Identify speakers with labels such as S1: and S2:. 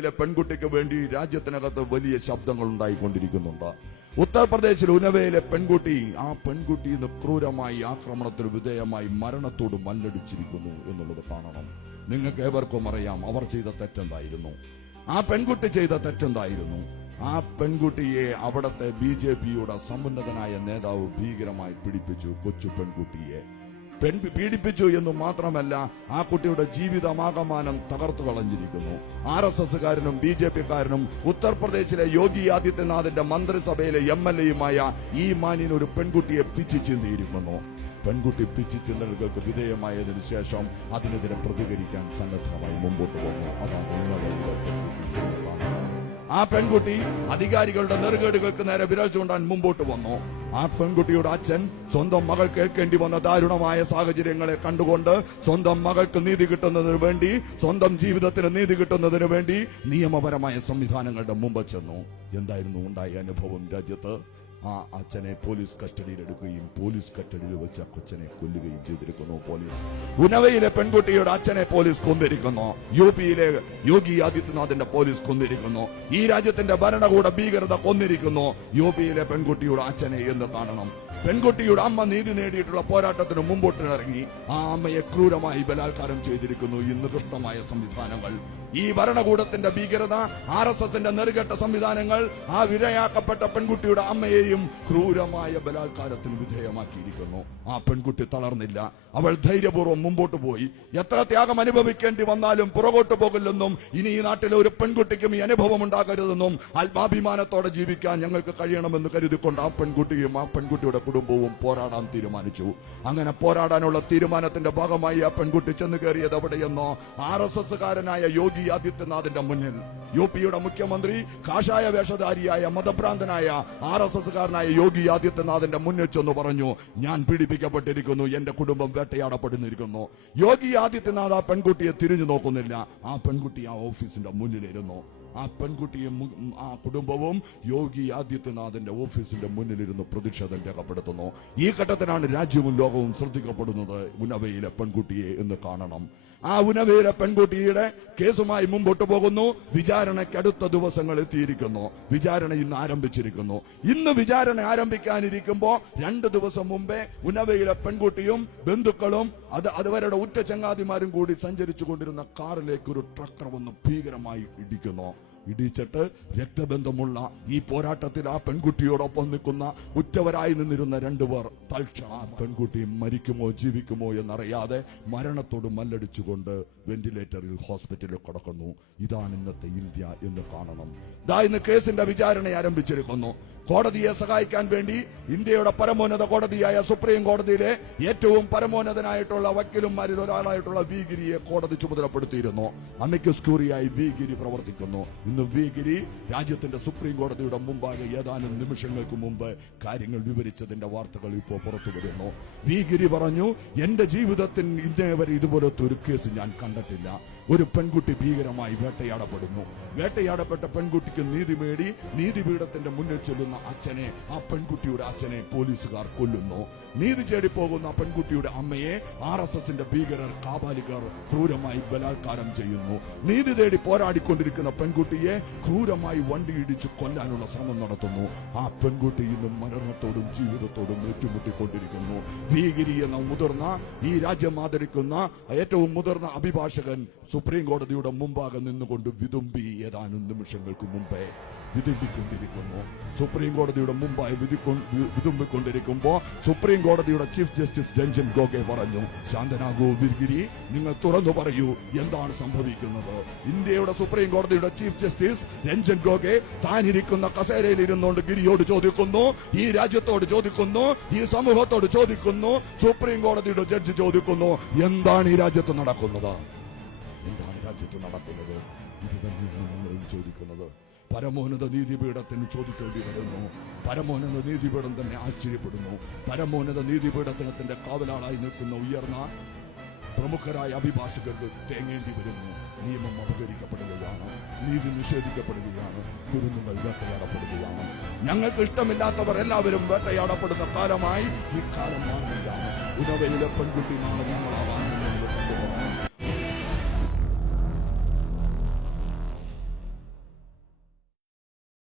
S1: ിലെ പെൺകുട്ടിക്ക് വേണ്ടി രാജ്യത്തിനകത്ത് വലിയ ശബ്ദങ്ങൾ ഉണ്ടായിക്കൊണ്ടിരിക്കുന്നുണ്ട്. ഉത്തർപ്രദേശിൽ ഉനവയിലെ പെൺകുട്ടി ആ പെൺകുട്ടി ഇന്ന് ക്രൂരമായി ആക്രമണത്തിന് വിധേയമായി മരണത്തോട് മല്ലടിച്ചിരിക്കുന്നു എന്നുള്ളത് കാണണം. നിങ്ങൾക്ക് ഏവർക്കും അറിയാം അവർ ചെയ്ത തെറ്റെന്തായിരുന്നു. ആ പെൺകുട്ടി ചെയ്ത തെറ്റെന്തായിരുന്നു. ആ പെൺകുട്ടിയെ അവിടത്തെ ബി ജെ പിയുടെ സമുന്നതനായ നേതാവ് ഭീകരമായി പിടിപ്പിച്ചു കൊച്ചു പെൺകുട്ടിയെ. പെൺ പീഡിപ്പിച്ചു എന്ന് മാത്രമല്ല ആ കുട്ടിയുടെ ജീവിതമാകമാനം തകർത്തു കളഞ്ഞിരിക്കുന്നു ആർ എസ് എസ്സുകാരനും ബി ജെ പിക്കാരനും ഉത്തർപ്രദേശിലെ യോഗി ആദിത്യനാഥിന്റെ മന്ത്രിസഭയിലെ എം എൽ എയുമായ ഈ മാനിന് ഒരു പെൺകുട്ടിയെ പിച്ചു ചിന്തിയിരിക്കുന്നു പെൺകുട്ടി പിച്ചു ചിന്തകൾക്ക് വിധേയമായതിനു ശേഷം അതിനെതിരെ പ്രതികരിക്കാൻ സന്നദ്ധമായി മുമ്പോട്ട് പോകുന്നു അതാണ് കാണുന്നത്. ആ പെൺകുട്ടി അധികാരികളുടെ നെറുകേടുകൾക്ക് നേരെ വിരൽ ചൂണ്ടാൻ മുമ്പോട്ട് വന്നു. ആ പെൺകുട്ടിയുടെ അച്ഛൻ സ്വന്തം മകൾ കേൾക്കേണ്ടി വന്ന ദാരുണമായ സാഹചര്യങ്ങളെ കണ്ടുകൊണ്ട് സ്വന്തം മകൾക്ക് നീതി കിട്ടുന്നതിന് വേണ്ടി സ്വന്തം ജീവിതത്തിന് നീതി കിട്ടുന്നതിന് വേണ്ടി നിയമപരമായ സംവിധാനങ്ങളുടെ മുമ്പ് ചെന്നു. എന്തായിരുന്നു ഉണ്ടായ അനുഭവം രാജ്യത്ത്? ആ അച്ഛനെ പോലീസ് കസ്റ്റഡിയിൽ എടുക്കുകയും പോലീസ് കസ്റ്റഡിയിൽ വെച്ച് ആ കൊച്ചനെ കൊല്ലുകയും ചെയ്തിരിക്കുന്നു പോലീസ്. ഉനവയിലെ പെൺകുട്ടിയുടെ അച്ഛനെ പോലീസ് കൊന്നിരിക്കുന്നു. യു പിയിലെ യോഗി ആദിത്യനാഥിന്റെ പോലീസ് കൊന്നിരിക്കുന്നു. ഈ രാജ്യത്തിന്റെ ഭരണകൂട ഭീകരത കൊന്നിരിക്കുന്നു. യു പിയിലെ പെൺകുട്ടിയുടെ അച്ഛനെ എന്ന് കാണണം. പെൺകുട്ടിയുടെ അമ്മ നീതി നേടിയിട്ടുള്ള പോരാട്ടത്തിന് മുമ്പോട്ട് ഇറങ്ങി ആ അമ്മയെ ക്രൂരമായി ബലാത്കാരം ചെയ്തിരിക്കുന്നു. ഈ നികൃഷ്ടമായ സംവിധാനങ്ങൾ. ഈ ഭരണകൂടത്തിന്റെ ഭീകരത ആർ എസ് എസിന്റെ നെറുകെട്ട സംവിധാനങ്ങൾ ആ വിരയാക്കപ്പെട്ട പെൺകുട്ടിയുടെ അമ്മയെയും ക്രൂരമായ ബലാത്കാരത്തിന് വിധേയമാക്കിയിരിക്കുന്നു. ആ പെൺകുട്ടി തളർന്നില്ല. അവൾ ധൈര്യപൂർവം മുമ്പോട്ട് പോയി. എത്ര ത്യാഗം അനുഭവിക്കേണ്ടി വന്നാലും പുറകോട്ട് പോകില്ലെന്നും ഇനി ഈ നാട്ടിലെ ഒരു പെൺകുട്ടിക്കും ഈ അനുഭവം ഉണ്ടാകരുതെന്നും ആത്മാഭിമാനത്തോടെ ജീവിക്കാൻ ഞങ്ങൾക്ക് കഴിയണമെന്ന് കരുതിക്കൊണ്ട് ആ പെൺകുട്ടിയും ആ പെൺകുട്ടിയുടെ കുടുംബവും പോരാടാൻ തീരുമാനിച്ചു. അങ്ങനെ പോരാടാനുള്ള തീരുമാനത്തിന്റെ ഭാഗമായി ആ പെൺകുട്ടി ചെന്ന് കയറിയത് എവിടെയെന്നോ ആർ എസ് എസ്സുകാരനായ യോഗി ആദിത്യനാഥിന്റെ മുന്നിൽ. യു പിയുടെ മുഖ്യമന്ത്രി കാഷായ വേഷധാരിയായ മതഭ്രാന്തനായ ആർ എസ് എസ്സുകാരനായ യോഗി ആദിത്യനാഥിന്റെ മുന്നിൽ ചെന്ന് പറഞ്ഞു ഞാൻ പീഡിപ്പിക്കപ്പെട്ടിരിക്കുന്നു എന്റെ കുടുംബം വേട്ടയാടപ്പെടുന്നിരിക്കുന്നു യോഗി ആദിത്യനാഥ് ആ പെൺകുട്ടിയെ തിരിഞ്ഞു നോക്കുന്നില്ല. ആ പെൺകുട്ടി ആ ഓഫീസിന്റെ മുന്നിലിരുന്നു. ആ പെൺകുട്ടിയും ആ കുടുംബവും യോഗി ആദിത്യനാഥിന്റെ ഓഫീസിന്റെ മുന്നിലിരുന്ന് പ്രതിഷേധം രേഖപ്പെടുത്തുന്നു. ഈ ഘട്ടത്തിലാണ് രാജ്യവും ലോകവും ശ്രദ്ധിക്കപ്പെടുന്നത് ഉനവയിലെ പെൺകുട്ടിയെ എന്ന് കാണണം. ആ ഉനവയിലെ പെൺകുട്ടിയുടെ കേസുമായി മുമ്പോട്ട് പോകുന്നു. വിചാരണയ്ക്ക് അടുത്ത ദിവസങ്ങൾ എത്തിയിരിക്കുന്നു. വിചാരണ ഇന്ന് ആരംഭിച്ചിരിക്കുന്നു. ഇന്ന് വിചാരണ ആരംഭിക്കാനിരിക്കുമ്പോ രണ്ട് ദിവസം മുമ്പേ ഉനവയിലെ പെൺകുട്ടിയും ബന്ധുക്കളും അത് അതുവരുടെ ഉറ്റ ചങ്ങാതിമാരും കൂടി സഞ്ചരിച്ചു കൊണ്ടിരുന്ന കാറിലേക്ക് ഒരു ട്രക്കർ വന്ന് ഭീകരമായി ഇടിക്കുന്നു. ഇടിച്ചിട്ട് രക്തബന്ധമുള്ള ഈ പോരാട്ടത്തിൽ ആ പെൺകുട്ടിയോടൊപ്പം നിൽക്കുന്ന ഉറ്റവരായി നിന്നിരുന്ന രണ്ടുപേർ തൽക്ഷണം ആ പെൺകുട്ടി മരിക്കുമോ ജീവിക്കുമോ എന്നറിയാതെ മരണത്തോട് മല്ലടിച്ചുകൊണ്ട് വെന്റിലേറ്ററിൽ ഹോസ്പിറ്റലിൽ കിടക്കുന്നു. ഇതാണ് ഇന്നത്തെ ഇന്ത്യ എന്ന് കാണണം. ദാ ഇന്ന് കേസിന്റെ വിചാരണ ആരംഭിച്ചിരിക്കുന്നു. കോടതിയെ സഹായിക്കാൻ വേണ്ടി ഇന്ത്യയുടെ പരമോന്നത കോടതിയായ സുപ്രീം കോടതിയിലെ ഏറ്റവും പരമോന്നതനായിട്ടുള്ള വക്കീലന്മാരിൽ ഒരാളായിട്ടുള്ള വി ഗിരിയെ കോടതി ചുമതലപ്പെടുത്തിയിരുന്നു. അമിക്കസ് ക്യൂറിയായി വി ഗിരി പ്രവർത്തിക്കുന്നു. ഇന്ന് ഭീകരി രാജ്യത്തിന്റെ സുപ്രീം കോടതിയുടെ മുമ്പാകെ ഏതാനും നിമിഷങ്ങൾക്ക് മുമ്പ് കാര്യങ്ങൾ വിവരിച്ചതിന്റെ വാർത്തകൾ ഇപ്പോൾ പുറത്തു വരുന്നു. ഭീകരി പറഞ്ഞു എന്റെ ജീവിതത്തിൽ ഇന്നേ വരെ ഇതുപോലത്തെ ഒരു കേസ് ഞാൻ കണ്ടിട്ടില്ല. ഒരു പെൺകുട്ടി ഭീകരമായി വേട്ടയാടപ്പെടുന്നു. വേട്ടയാടപ്പെട്ട പെൺകുട്ടിക്ക് നീതി മേടി നീതിപീഠത്തിന്റെ മുന്നിൽ ചെല്ലുന്ന അച്ഛനെ ആ പെൺകുട്ടിയുടെ അച്ഛനെ പോലീസുകാർ കൊല്ലുന്നു. നീതി തേടി പോകുന്ന പെൺകുട്ടിയുടെ അമ്മയെ ആർ എസ് എസിന്റെ ഭീകരർ കാബാലികർ ക്രൂരമായി ബലാത്കാരം ചെയ്യുന്നു. നീതി തേടി പോരാടിക്കൊണ്ടിരിക്കുന്ന പെൺകുട്ടിയെ ക്രൂരമായി വണ്ടിയിടിച്ച് കൊല്ലാനുള്ള ശ്രമം നടത്തുന്നു. ആ പെൺകുട്ടി ഇന്ന് മരണത്തോടും ജീവിതത്തോടും ഏറ്റുമുട്ടിക്കൊണ്ടിരിക്കുന്നു. ഭീകരി എന്ന മുതിർന്ന ഈ രാജ്യം ആദരിക്കുന്ന ഏറ്റവും മുതിർന്ന അഭിഭാഷകൻ സുപ്രീം കോടതിയുടെ മുമ്പാകെ നിന്നുകൊണ്ട് വിതുമ്പി ഏതാനും നിമിഷങ്ങൾക്ക് മുമ്പേ വിതുമ്പിക്കൊണ്ടിരിക്കുന്നു. സുപ്രീം കോടതിയുടെ മുമ്പായി വിതുമ്പിക്കൊണ്ടിരിക്കുമ്പോ സുപ്രീം കോടതിയുടെ ചീഫ് ജസ്റ്റിസ് രഞ്ജൻ ഗോഗെ പറഞ്ഞു ശാന്തനാകൂ വിർഗിരി നിങ്ങൾ തുറന്നു പറയൂ എന്താണ് സംഭവിക്കുന്നത്. ഇന്ത്യയുടെ സുപ്രീം കോടതിയുടെ ചീഫ് ജസ്റ്റിസ് രഞ്ജൻ ഗോഗെ താനിരിക്കുന്ന കസേരയിൽ ഇരുന്നുകൊണ്ട് ഗിരിയോട് ചോദിക്കുന്നു ഈ രാജ്യത്തോട് ചോദിക്കുന്നു ഈ സമൂഹത്തോട് ചോദിക്കുന്നു. സുപ്രീം കോടതിയുടെ ജഡ്ജ് ചോദിക്കുന്നു എന്താണ് ഈ രാജ്യത്ത് നടക്കുന്നത്? രാജ്യത്ത് നടക്കുന്നത് ഇത് തന്നെയാണ് നമ്മളും ചോദിക്കുന്നത് പരമോന്നത നീതിപീഠത്തിന് ചോദിക്കേണ്ടി വരുന്നു പരമോന്നത നീതിപീഠം തന്നെ ആശ്ചര്യപ്പെടുന്നു. പരമോന്നത നീതിപീഠത്തിനത്തിന്റെ കാവലാളായി നിൽക്കുന്ന ഉയർന്ന പ്രമുഖരായ അഭിഭാഷകർക്ക് തേങ്ങേണ്ടി വരുന്നു നിയമം അപകരിക്കപ്പെടുകയാണ് നീതി നിഷേധിക്കപ്പെടുകയാണ് കുരുന്നുകൾ വേട്ടയാടപ്പെടുകയാണ്. ഞങ്ങൾക്ക് ഇഷ്ടമില്ലാത്തവർ എല്ലാവരും വേട്ടയാടപ്പെടുന്ന കാലമായി ഈ കാലം മാറുകയാണ്. ഉനവയിലെ പെൺകുട്ടി നാളെ ഞങ്ങളാവാൻ